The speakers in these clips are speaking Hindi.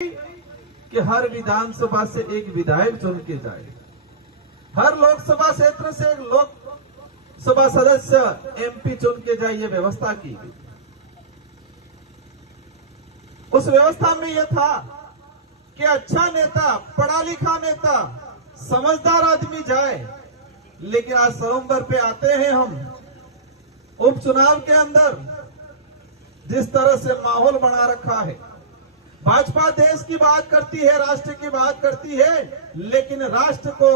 कि हर विधानसभा से एक विधायक चुन के जाए, हर लोकसभा क्षेत्र से एक लोकसभा सदस्य एमपी चुन के जाए, ये व्यवस्था की गई। उस व्यवस्था में यह था कि अच्छा नेता, पढ़ा लिखा नेता, समझदार आदमी जाए। लेकिन आज सरोवर पे आते हैं हम, उपचुनाव के अंदर जिस तरह से माहौल बना रखा है, भाजपा देश की बात करती है, राष्ट्र की बात करती है, लेकिन राष्ट्र को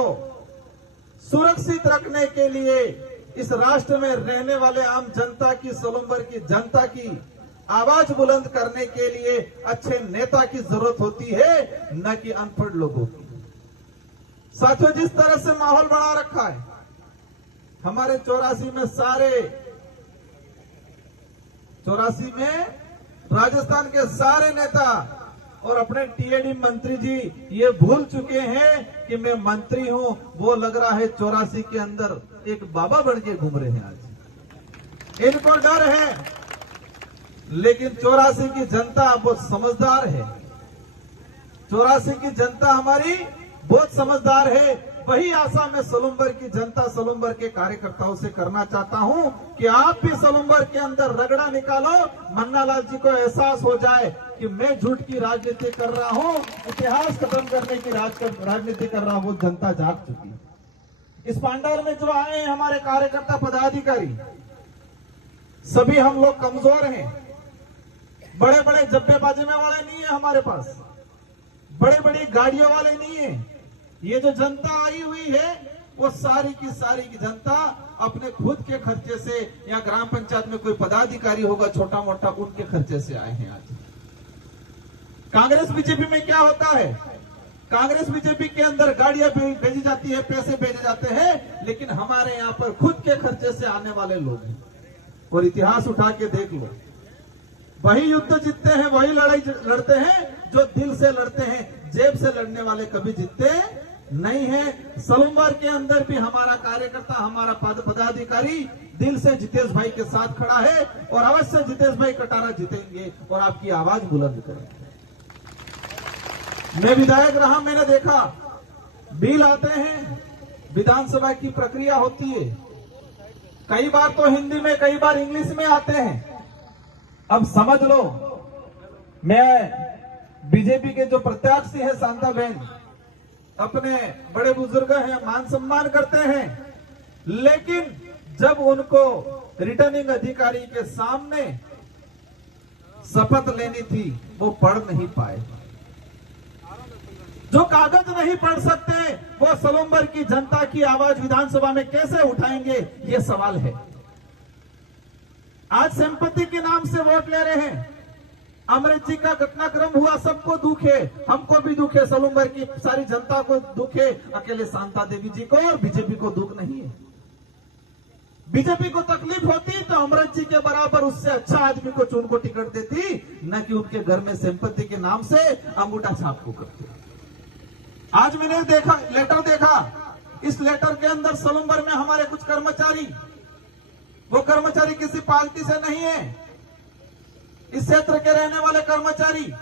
सुरक्षित रखने के लिए इस राष्ट्र में रहने वाले आम जनता की, सोलंबर की जनता की आवाज बुलंद करने के लिए अच्छे नेता की जरूरत होती है, न कि अनपढ़ लोगों की। साथियों, जिस तरह से माहौल बना रखा है, हमारे 84 में राजस्थान के सारे नेता और अपने टीएडी मंत्री जी ये भूल चुके हैं कि मैं मंत्री हूं। वो लग रहा है 84 के अंदर एक बाबा बन के घूम रहे हैं आज। इनको डर है, लेकिन 84 की जनता बहुत समझदार है। 84 की जनता हमारी बहुत समझदार है। वही आशा मैं सोलंबर की जनता, सोलंबर के कार्यकर्ताओं से करना चाहता हूं कि आप भी सोलंबर के अंदर रगड़ा निकालो। मन्नालाल जी को एहसास हो जाए कि मैं झूठ की राजनीति कर रहा हूं, इतिहास खत्म करने की राजनीति कर रहा हूं। वो जनता जाग चुकी है। इस पांडाल में जो आए हैं हमारे कार्यकर्ता, पदाधिकारी, सभी हम लोग कमजोर हैं। बड़े बड़े जब्बे बाजमे वाले नहीं है हमारे पास, बड़े बड़ी गाड़ियों वाले नहीं है। ये जो जनता आई हुई है, वो सारी की जनता अपने खुद के खर्चे से, या ग्राम पंचायत में कोई पदाधिकारी होगा छोटा मोटा, उनके खर्चे से आए हैं आज। कांग्रेस बीजेपी में क्या होता है? कांग्रेस बीजेपी के अंदर गाड़ियां भेजी जाती है, पैसे भेजे जाते हैं, लेकिन हमारे यहाँ पर खुद के खर्चे से आने वाले लोग हैं। और इतिहास उठा के देख लो, वही युद्ध जीतते हैं, वही लड़ाई लड़ते हैं जो दिल से लड़ते हैं। जेब से लड़ने वाले कभी जीतते नहीं है। सोलंबर के अंदर भी हमारा कार्यकर्ता, हमारा पदाधिकारी दिल से जितेश भाई के साथ खड़ा है, और अवश्य जितेश भाई कटारा जीतेंगे और आपकी आवाज बुलंद करेंगे। मैं विधायक रहा, मैंने देखा बिल आते हैं, विधानसभा की प्रक्रिया होती है, कई बार तो हिंदी में, कई बार इंग्लिश में आते हैं। अब समझ लो, मैं बीजेपी के जो प्रत्याशी है शांता बहन, अपने बड़े बुजुर्ग हैं, मान सम्मान करते हैं, लेकिन जब उनको रिटर्निंग अधिकारी के सामने शपथ लेनी थी, वो पढ़ नहीं पाए। जो कागज नहीं पढ़ सकते, वो सोलंबर की जनता की आवाज विधानसभा में कैसे उठाएंगे, ये सवाल है। आज संपत्ति के नाम से वोट ले रहे हैं। अमृत जी का घटनाक्रम हुआ, सबको दुख है, हमको भी दुख है, सोलंबर की सारी जनता को दुख है, अकेले शांता देवी जी को और बीजेपी को दुख नहीं है। बीजेपी को तकलीफ होती तो अमृत जी के बराबर उससे अच्छा आदमी को चुन को टिकट देती, न कि उनके घर में संपत्ति के नाम से अंगूठा छाप को करती। आज मैंने देखा, लेटर देखा, इस लेटर के अंदर सोलंबर में हमारे कुछ कर्मचारी, वो कर्मचारी किसी पार्टी से नहीं है, इस क्षेत्र के रहने वाले कर्मचारी,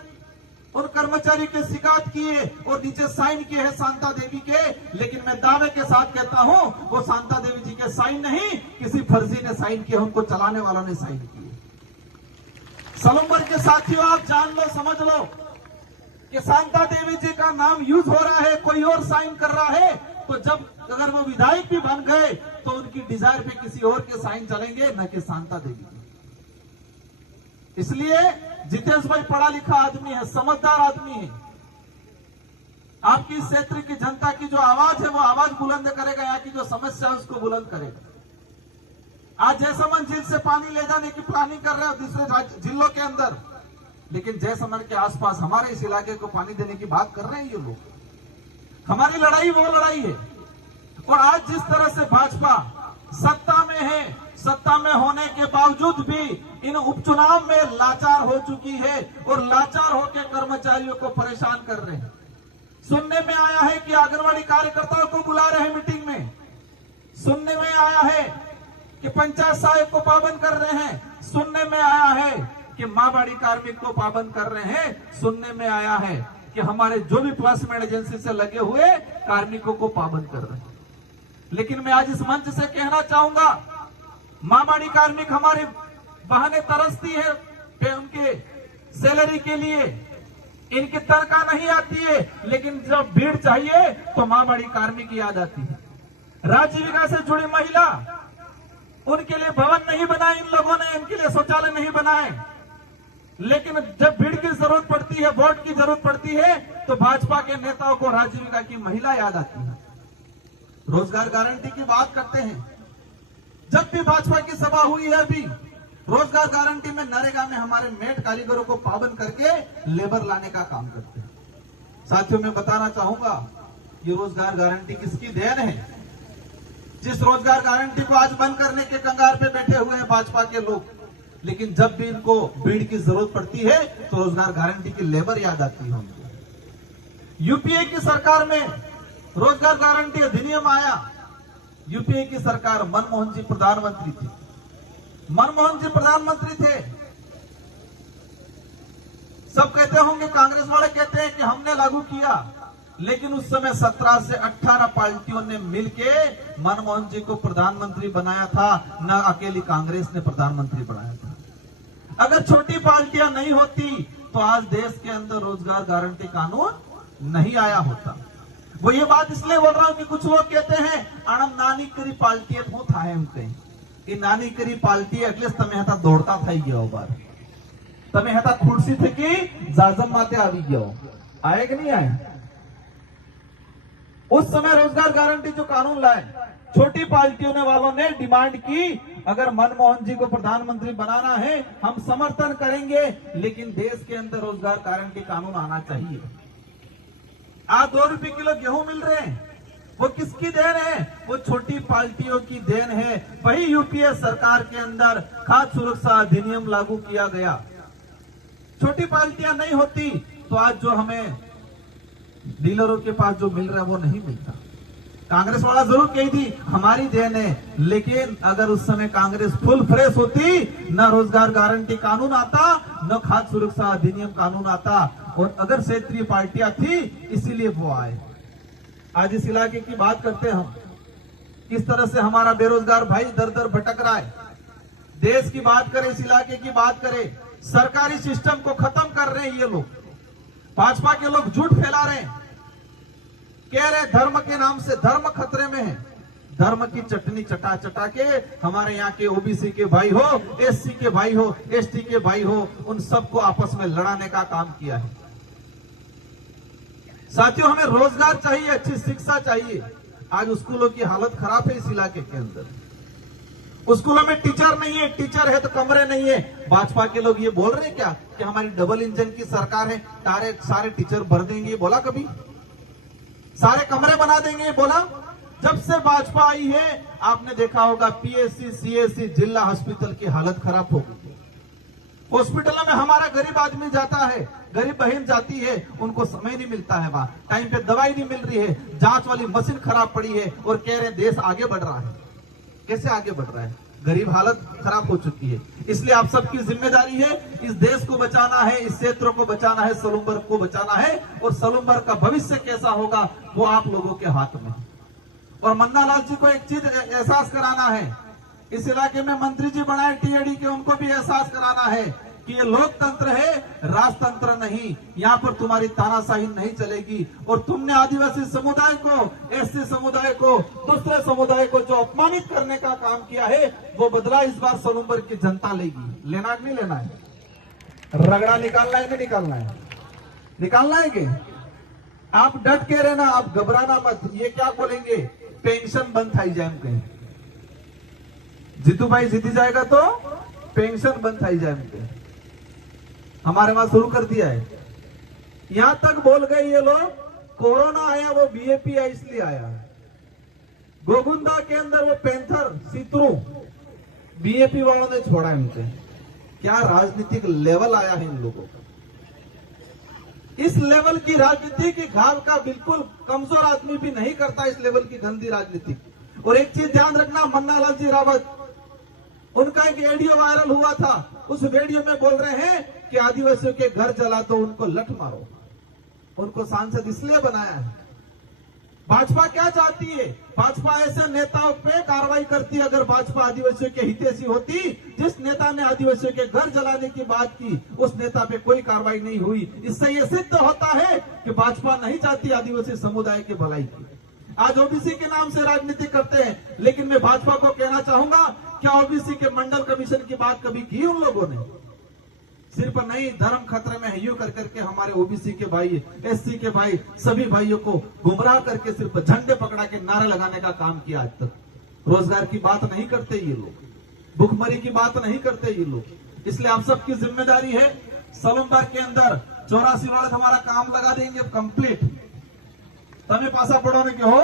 उन कर्मचारी के शिकायत किए और नीचे साइन किए हैं शांता देवी के। लेकिन मैं दावे के साथ कहता हूं, वो शांता देवी जी के साइन नहीं, किसी फर्जी ने साइन किए, उनको चलाने वालों ने साइन किए। सोलंबर के साथियों, आप जान लो, समझ लो कि शांता देवी जी का नाम यूज हो रहा है, कोई और साइन कर रहा है, तो जब अगर वो विधायक भी बन गए तो उनकी डिजायर पे किसी और के साइन चलेंगे, न कि शांता देवी। इसलिए जितेश भाई पढ़ा लिखा आदमी है, समझदार आदमी है। आपकी इस क्षेत्र की जनता की जो आवाज है, वो आवाज बुलंद करेगा, यहाँ की जो समस्या है उसको बुलंद करेगा। आज जैसमंद झील से पानी ले जाने की प्लानिंग कर रहे हो दूसरे जिलों के अंदर, लेकिन जैसमंद के आसपास हमारे इस इलाके को पानी देने की बात कर रहे हैं ये लोग। हमारी लड़ाई वो लड़ाई है। और आज जिस तरह से भाजपा सत्ता में है, सत्ता में होने के बावजूद भी इन उपचुनाव में लाचार हो चुकी है, और लाचार होकर कर्मचारियों को परेशान कर रहे हैं। सुनने में आया है कि आंगनवाड़ी कार्यकर्ताओं को बुला रहे हैं मीटिंग में, सुनने में आया है कि पंचायत साहिब को पाबंद कर रहे हैं, सुनने में आया है कि मारवाड़ी कार्मिक को पाबंद कर रहे हैं। सुनने में आया है कि हमारे जो भी प्लेसमेंट एजेंसी से लगे हुए कार्मिकों को पाबंद कर रहे हैं। लेकिन मैं आज इस मंच से कहना चाहूंगा, मारवाड़ी कार्मिक हमारे बहाने तरसती है उनके सैलरी के लिए, इनकी तनख्वाह नहीं आती है, लेकिन जब भीड़ चाहिए तो मारवाड़ी कार्मिक याद आती है। राजीविका से जुड़ी महिला, उनके लिए भवन नहीं बनाए इन लोगों ने, इनके लिए शौचालय नहीं बनाए, लेकिन जब भीड़ की जरूरत पड़ती है, वोट की जरूरत पड़ती है, तो भाजपा के नेताओं को राजीविका की महिला याद आती है। रोजगार गारंटी की बात करते हैं, जब भी भाजपा की सभा हुई है, अभी रोजगार गारंटी में नरेगा में हमारे मेट कारीगरों को पाबंद करके लेबर लाने का काम करते हैं। साथियों, मैं बताना चाहूंगा, ये रोजगार गारंटी किसकी देन है? जिस रोजगार गारंटी को आज बंद करने के कंगार पे बैठे हुए हैं भाजपा के लोग, लेकिन जब भी इनको भीड़ की जरूरत पड़ती है तो रोजगार गारंटी की लेबर याद आती है उनको। यूपीए की सरकार में रोजगार गारंटी अधिनियम आया। यूपीए की सरकार, मनमोहन जी प्रधानमंत्री थे, मनमोहन जी प्रधानमंत्री थे। सब कहते होंगे, कांग्रेस वाले कहते हैं कि हमने लागू किया, लेकिन उस समय 17 से 18 पार्टियों ने मिलके मनमोहन जी को प्रधानमंत्री बनाया था, न अकेली कांग्रेस ने प्रधानमंत्री बनाया था। अगर छोटी पार्टियां नहीं होती तो आज देश के अंदर रोजगार गारंटी कानून नहीं आया होता। वो ये बात इसलिए बोल रहा हूं कि कुछ लोग कहते हैं आनम नानी करी पार्टी हूं था एम कहीं कि नानी करी पार्टी एटलीस्ट તમે હતા દોડતા થઈ ગયો બાર, તમે હતા ખુરશી થકી જાજમ માથે આવી ગયો, आए कि नहीं आए? उस समय रोजगार गारंटी जो कानून लाए, छोटी पार्टियों ने वालों ने डिमांड की, अगर मनमोहन जी को प्रधानमंत्री बनाना है हम समर्थन करेंगे, लेकिन देश के अंदर रोजगार गारंटी कानून आना चाहिए। आज 2 रुपए किलो गेहूं मिल रहे हैं, वो किसकी देन है? वो छोटी पार्टियों की देन है। वही यूपीए सरकार के अंदर खाद्य सुरक्षा अधिनियम लागू किया गया। छोटी पार्टियां नहीं होती तो आज जो हमें डीलरों के पास जो मिल रहा है वो नहीं मिलता। कांग्रेस वाला जरूर कही थी हमारी देन है, लेकिन अगर उस समय कांग्रेस फुल फ्रेश होती, न रोजगार गारंटी कानून आता, न खाद्य सुरक्षा अधिनियम कानून आता, और अगर क्षेत्रीय पार्टियां थी इसीलिए वो आए। आज इस इलाके की बात करते हैं हम, किस तरह से हमारा बेरोजगार भाई दर दर भटक रहा है। देश की बात करें, इस इलाके की बात करें, सरकारी सिस्टम को खत्म कर रहे हैं ये लोग। भाजपा के लोग झूठ फैला रहे हैं, कह रहे धर्म के नाम से धर्म खतरे में है। धर्म की चटनी चटा चटा के हमारे यहाँ के ओबीसी के भाई हो, एससी के भाई हो, एसटी के भाई हो, उन सबको आपस में लड़ाने का काम किया है। साथियों, हमें रोजगार चाहिए, अच्छी शिक्षा चाहिए। आज स्कूलों की हालत खराब है इस इलाके के अंदर। स्कूलों में टीचर नहीं है, टीचर है तो कमरे नहीं है। भाजपा के लोग ये बोल रहे हैं क्या कि हमारी डबल इंजन की सरकार है, सारे टीचर भर देंगे? बोला कभी? सारे कमरे बना देंगे? बोला? जब से भाजपा आई है आपने देखा होगा पीएससी, सीएससी, जिला हॉस्पिटल की हालत खराब हो गई। हॉस्पिटलों में हमारा गरीब आदमी जाता है, गरीब बहन जाती है, उनको समय नहीं मिलता है, वहां टाइम पे दवाई नहीं मिल रही है, जांच वाली मशीन खराब पड़ी है, और कह रहे हैं देश आगे बढ़ रहा है। कैसे आगे बढ़ रहा है? गरीब हालत खराब हो चुकी है। इसलिए आप सबकी जिम्मेदारी है, इस देश को बचाना है, इस क्षेत्र को बचाना है, सलूमबर्ग को बचाना है, और सलूमबर्ग का भविष्य कैसा होगा वो आप लोगों के हाथ में। और मन्ना लाल जी को एक चीज एहसास कराना है, इस इलाके में मंत्री जी बनाए टीएडी के, उनको भी एहसास कराना है कि ये लोकतंत्र है, राजतंत्र नहीं। यहाँ पर तुम्हारी तानाशाही नहीं चलेगी। और तुमने आदिवासी समुदाय को, एससी समुदाय को, दूसरे समुदाय को जो अपमानित करने का काम किया है, वो बदला इस बार सलूमबर्ग की जनता लेगी। लेना नहीं लेना है? रगड़ा निकालना है, नहीं निकालना है? निकालना है कि आप डट के रहना, आप घबराना मत। ये क्या बोलेंगे, पेंशन बंद थाई जाए कहीं, जीतू भाई जीती जाएगा तो पेंशन बंद थाई जाए। हमारे वहां शुरू कर दिया है। यहां तक बोल गए ये लोग, कोरोना आया वो बीएपी आया इसलिए आया। गोगुंदा के अंदर वो पैंथर सीतरू बीएपी वालों ने छोड़ा है उनके। क्या राजनीतिक लेवल आया है इन लोगों का। इस लेवल की राजनीति की घाव का बिल्कुल कमजोर आदमी भी नहीं करता, इस लेवल की गंदी राजनीति। और एक चीज ध्यान रखना, मन्ना लाल जी रावत, उनका एक ऑडियो वायरल हुआ था, उस वीडियो में बोल रहे हैं कि आदिवासियों के घर जला तो उनको लठ मारो। उनको सांसद इसलिए बनाया है। भाजपा क्या चाहती है? भाजपा ऐसे नेताओं पे कार्रवाई करती है। अगर भाजपा आदिवासियों के हितैषी होती, जिस नेता ने आदिवासियों के घर जलाने की बात की, उस नेता पे कोई कार्रवाई नहीं हुई। इससे यह सिद्ध होता है कि भाजपा नहीं चाहती आदिवासी समुदाय की भलाई की। आज ओबीसी के नाम से राजनीति करते हैं, लेकिन मैं भाजपा को कहना चाहूंगा, क्या ओबीसी के मंडल कमीशन की बात कभी की उन लोगों ने? सिर्फ नहीं, धर्म खतरे में है यूं कर करके हमारे ओबीसी के भाई, एससी के भाई, सभी भाइयों को गुमराह करके सिर्फ झंडे पकड़ा के नारे लगाने का काम किया। आज तक रोजगार की बात नहीं करते ये लोग, भूखमरी की बात नहीं करते ये लोग। इसलिए आप सबकी जिम्मेदारी है, सलुम्बर के अंदर 84 वाला हमारा काम लगा देंगे कंप्लीट। तमें पासा पढ़ोने के हो,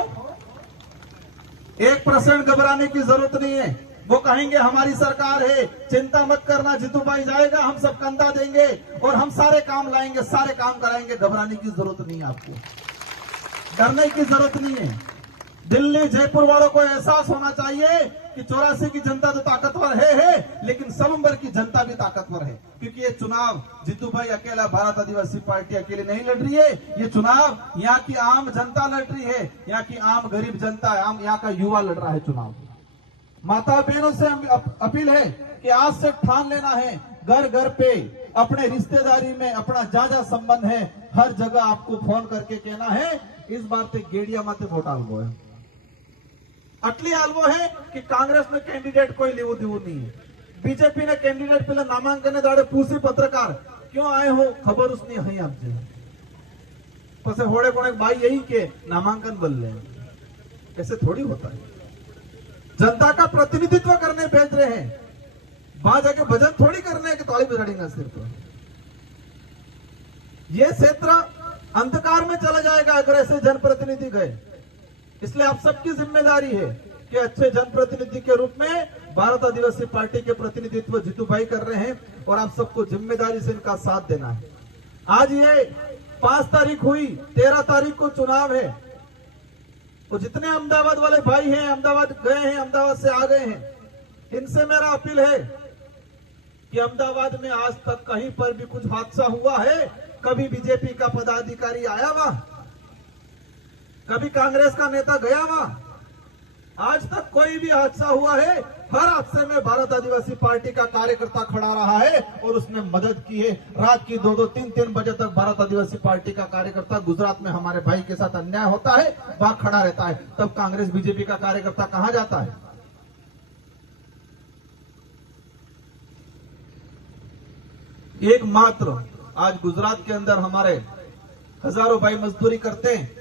1% घबराने की जरूरत नहीं है। वो कहेंगे हमारी सरकार है, चिंता मत करना, जीतू भाई जाएगा, हम सब कंधा देंगे और हम सारे काम लाएंगे, सारे काम कराएंगे। घबराने की जरूरत नहीं है, आपको डरने की जरूरत नहीं है। दिल्ली जयपुर वालों को एहसास होना चाहिए कि 84 की जनता तो ताकतवर है, लेकिन सलुम्बर की जनता भी ताकतवर है। क्योंकि ये चुनाव जीतू भाई अकेला, भारत आदिवासी पार्टी अकेले नहीं लड़ रही है। ये चुनाव यहाँ की आम जनता लड़ रही है, यहाँ की आम गरीब जनता, आम यहाँ का युवा लड़ रहा है चुनाव। माता बहनों से अपील है कि आज से ठान लेना है, घर घर पे, अपने रिश्तेदारी में अपना जा संबंध है, हर जगह आपको फोन करके कहना है इस बार ते गेड़िया माते वोट आलवो है। अटली आलवो है कि कांग्रेस में कैंडिडेट कोई लेवो देवो नहीं है। बीजेपी ने कैंडिडेट पहले नामांकन दाड़े पूछी पत्रकार क्यों आए हो, खबर उसने है आपसे पसे होड़े कोने भाई यही के नामांकन बल ले। ऐसे थोड़ी होता है। जनता का प्रतिनिधित्व करने भेज रहे हैं, वहां जाके भजन थोड़ी करने के ताली बजाड़ेंगे सिर्फ। ये क्षेत्र अंधकार में चला जाएगा अगर ऐसे जनप्रतिनिधि गए। इसलिए आप सबकी जिम्मेदारी है कि अच्छे जनप्रतिनिधि के रूप में भारत आदिवासी पार्टी के प्रतिनिधित्व जीतू भाई कर रहे हैं और आप सबको जिम्मेदारी से इनका साथ देना है। आज ये 5 तारीख हुई, 13 तारीख को चुनाव है। तो जितने अहमदाबाद वाले भाई हैं, अहमदाबाद गए हैं, अहमदाबाद से आ गए हैं, इनसे मेरा अपील है कि अहमदाबाद में आज तक कहीं पर भी कुछ हादसा हुआ है? कभी बीजेपी का पदाधिकारी आया वहां? कभी कांग्रेस का नेता गया वहां? आज तक कोई भी हादसा हुआ है? हर हादसे में भारत आदिवासी पार्टी का कार्यकर्ता खड़ा रहा है और उसने मदद की है। रात की 2-2, 3-3 बजे तक भारत आदिवासी पार्टी का कार्यकर्ता गुजरात में हमारे भाई के साथ अन्याय होता है, वहां खड़ा रहता है। तब कांग्रेस बीजेपी का कार्यकर्ता कहां जाता है? एकमात्र आज गुजरात के अंदर हमारे हजारों भाई मजदूरी करते हैं।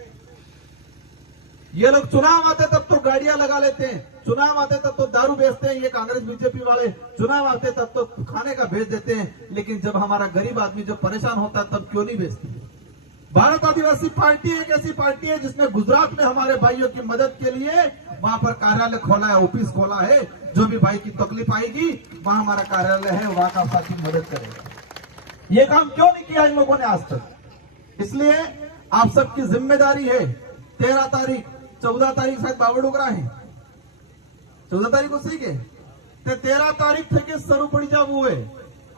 ये लोग चुनाव आते तब तो गाड़ियां लगा लेते हैं, चुनाव आते तब तो दारू बेचते हैं। ये कांग्रेस बीजेपी वाले चुनाव आते तब तो खाने का भेज देते हैं, लेकिन जब हमारा गरीब आदमी जब परेशान होता है तब क्यों नहीं बेचते? भारत आदिवासी पार्टी एक ऐसी पार्टी है जिसने गुजरात में हमारे भाइयों की मदद के लिए वहां पर कार्यालय खोला है, ऑफिस खोला है। जो भी भाई की तकलीफ आएगी वहां हमारा कार्यालय है, वहां का साथी मदद करेगा। ये काम क्यों नहीं किया इन लोगों ने आज तक? इसलिए आप सबकी जिम्मेदारी है। 13 तारीख, 14 तारीख शायद बाबुडुगरा है, 14 तारीख को सीख है, 13 तारीख थे शुरू पड़ी जाब हुए।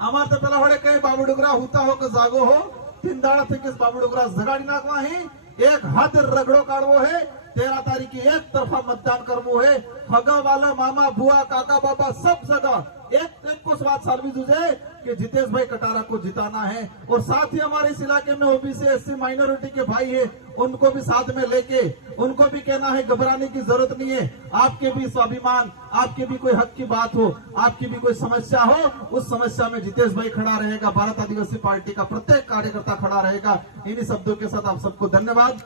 हमारे तो पहला होड़े कहीं बाबुडुगरा होता हो कि जागो हो, 3 दाड़ा थे बाबुडुगरा जगाड़ी नाखवा है, एक हाथ रगड़ो काढ़वो है। 13 तारीख की एक तरफा मतदान करवो है। हगा वाला, मामा, बुआ, काका, बाबा सब जगह एक को बात सालवी जुझे कि जितेश भाई कटारा को जिताना है। और साथ ही हमारे इस इलाके में ओबीसी एससी माइनॉरिटी के भाई है, उनको भी साथ में लेके उनको भी कहना है घबराने की जरूरत नहीं है। आपके भी स्वाभिमान, आपके भी कोई हक की बात हो, आपकी भी कोई समस्या हो, उस समस्या में जितेश भाई खड़ा रहेगा, भारत आदिवासी पार्टी का प्रत्येक कार्यकर्ता खड़ा रहेगा। इन्हीं शब्दों के साथ आप सबको धन्यवाद।